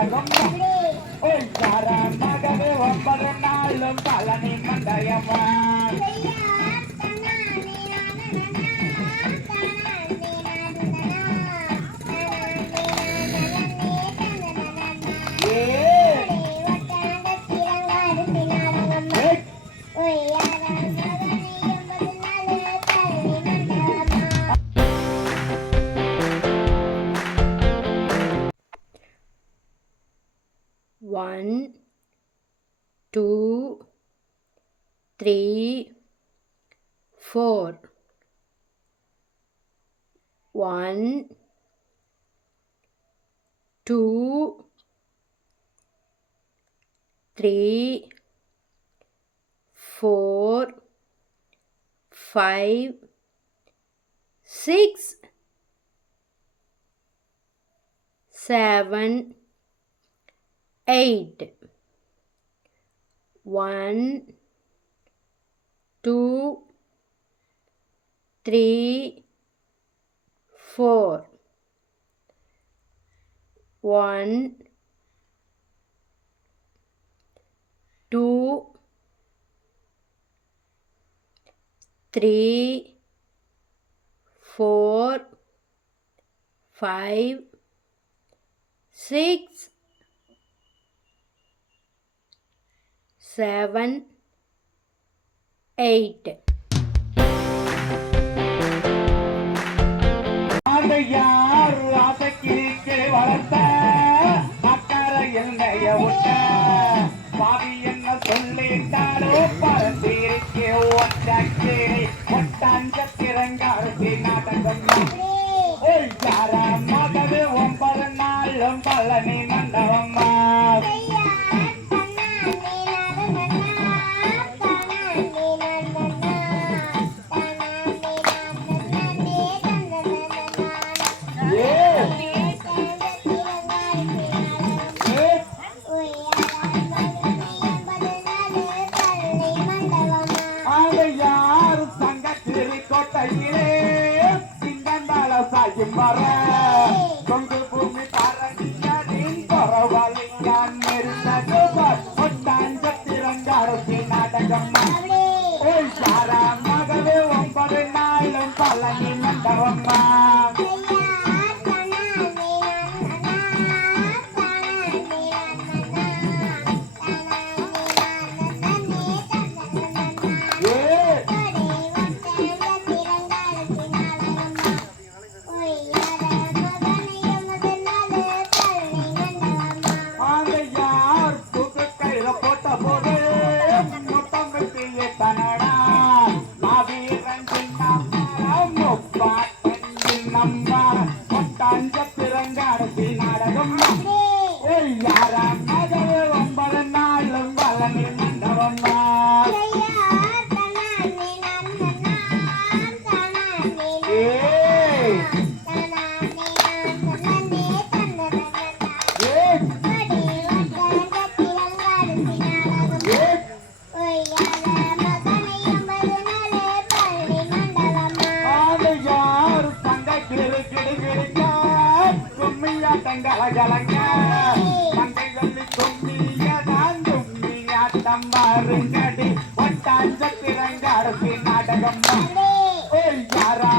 நாடகம் மகவே 9 நாளும் Palani மண்டயமா One, two, three, four. 1, 2, 3, 4, 5, 6, 7, 8. 1, 2, 3, 4. 1, 2, 3, 4, 5, 6, 7, 8. யார் ஆசைக்கு வளர்த்த அக்கறையில் நெய்ய விட்ட பாவி என்ன சொல்லிட்டாரோ பரந்தீருக்கு ஒட்டக்கிரை ஒட்டாஞ்சத்திரங்காரத்தி நாடகம் யாரா மகவே 9 நாளும் பழனி மண்டபமா கொங்கு பூமி பரங்கியின் பரவலியான் ஒட்டாஞ்சத்திரங்காரத்தி நாடகம் சாரா மகவே 9 நாளும் பழனி மண்டபம்மா ஒட்டாஞ்சத்திரங்காரத்தி நாடகம் யாரா மகவே 9 நாளும் பழனி மண்டபம்மா கலகலங்க மங்கை சொல்லி கும்மியதான் கும்மியாட்டம் பாருங்கடி ஒட்டாஞ்சத்திரங்காரத்தி நாடகம் யாரா